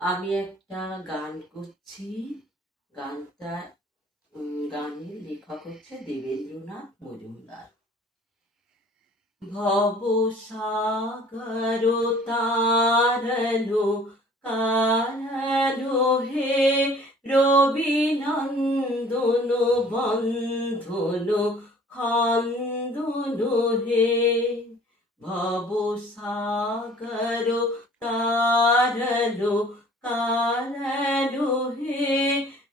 আমি একটা গান করছি। গানটা গানের লেখক হচ্ছে দেবেন্দ্রনাথ মজুমদার। ভব সাগর তারনো কারণো হে রবি নন্দন বন্ধন খন্দন হে। ভব সাগর তারনো কারণো হে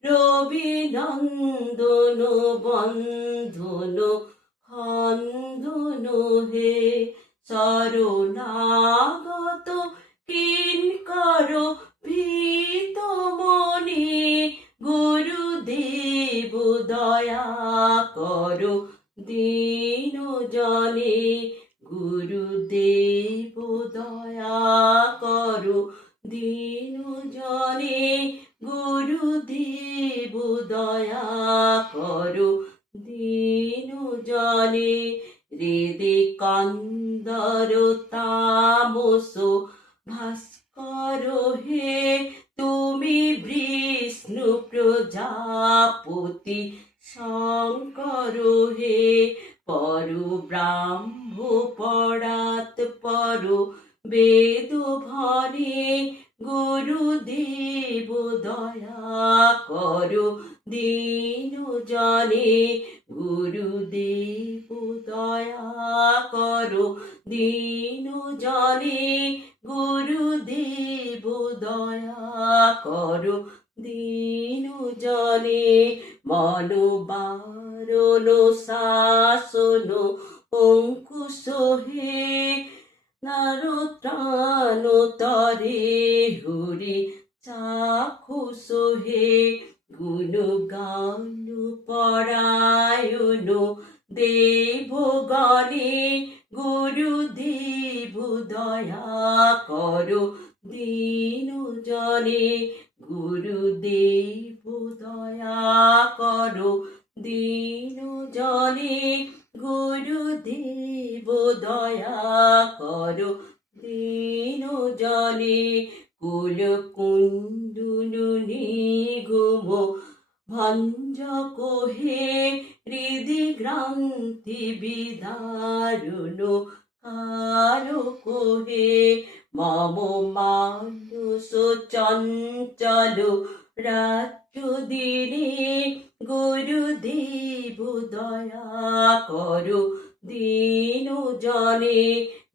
রবি নন্দন বন্ধন খন্দন হে। শরণাগত কিঙ্কর ভীত মনে গুরুদেব দয়া করো দীন জনে। গুরুদেব দয়া করো দীন জনে। গুরুদেব দয়া করো দীন জনে। হৃদে কন্দর তামস ভাস্কর হে তুমি বিষ্ণু প্রজাপতি শঙ্কর হে। পর ব্রাহ্ম পরাৎ পর বেদ ভনে গুরুদেব দয়া করো দীন জনে। গুরুদেব দয়া করো দীন জনে। গুরুদেব দয়া করো দীন জনে। মন বারণ শাসন অঙ্কুশ হে নারত্রাণ তরে হরি চাক্ষুষ হে। গুণগান পরায়ণ দেবগণে গুরুদেব দয়া করো দীন জনে। গুরুদেব দয়া করো দীন জনে। গুরুদেব দয়া করো দীন জনে। কুল কুণ্ডুলু নিগুম ভঞ্জক হে হৃদি গ্রান্তি বিদারুণ কারক হে। মম মানস চঞ্চল রাত্র দিনে গুরুদেব দয়া করো দীন জনে।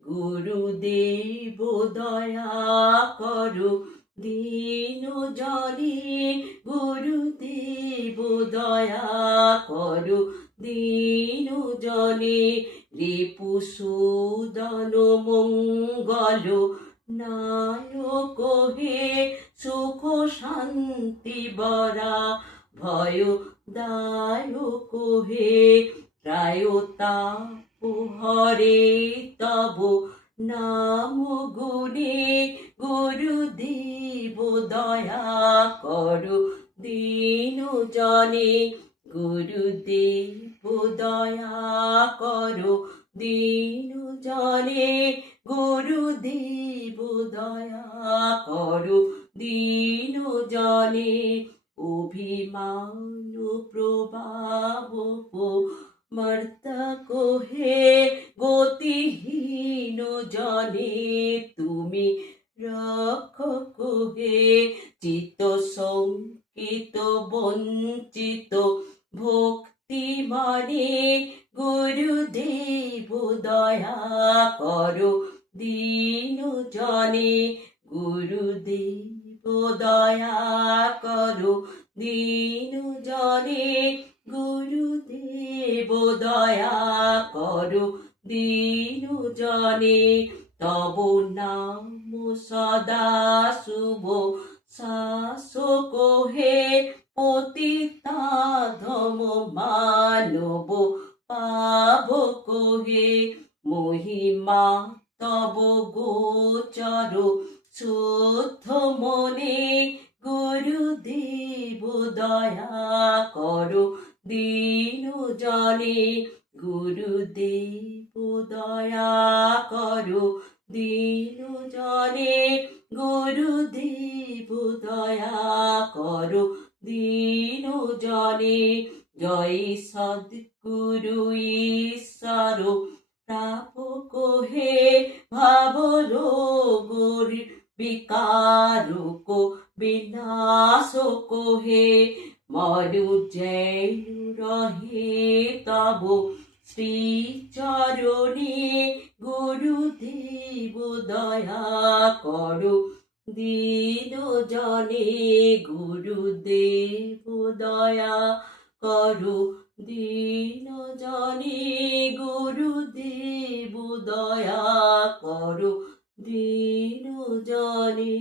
গুরুদেব দয়া করো দীন জনে। গুরুদেব দয়া করো দীন জনে। রিপুসূদন মঙ্গল নায়ক হে সুখ শান্তি বরা ভয় দায়ক হে। ত্রায়তাপ হরে তব নাম গুণে গুরুদেব দয়া করো দীন জনে। গুরুদেব দয়া করো দীন জনে। গুরুদেব দয়া করো দীন জনে। অভিমান প্রভাব মর্তক হে গতিহীন জনে তুমি রক্ষক হে। চিত্ত শঙ্কিত বঞ্চিত ভক্তি মানে গুরুদেব দয়া করো দীন জনে। গুরুদেব দয়া করো দীন জনে। গুরুদেব দয়া করো দীন জনে। তব নাম সদা শুভ শাসক হে পতিতাধম মানব পাবক হে। মহিমা তব গোচর শুদ্ধ মনে গুরুদেব দয়া করো দীন জনে। গুরুদেব দয়া করো দীন জনে। গুরুদেব দয়া করো দীন জনে জয় সদ্গুরু ঈশ্বর প্রাপক হে ভাবরো গরি বিকারক বিনাশক হে মরু জয় রহে তব শ্রীচরণে গুরুদেব দয়া করো দীন জনে গুরুদেব দয়া করো দীন জনে গুরুদেব দয়া করো দীন জনে।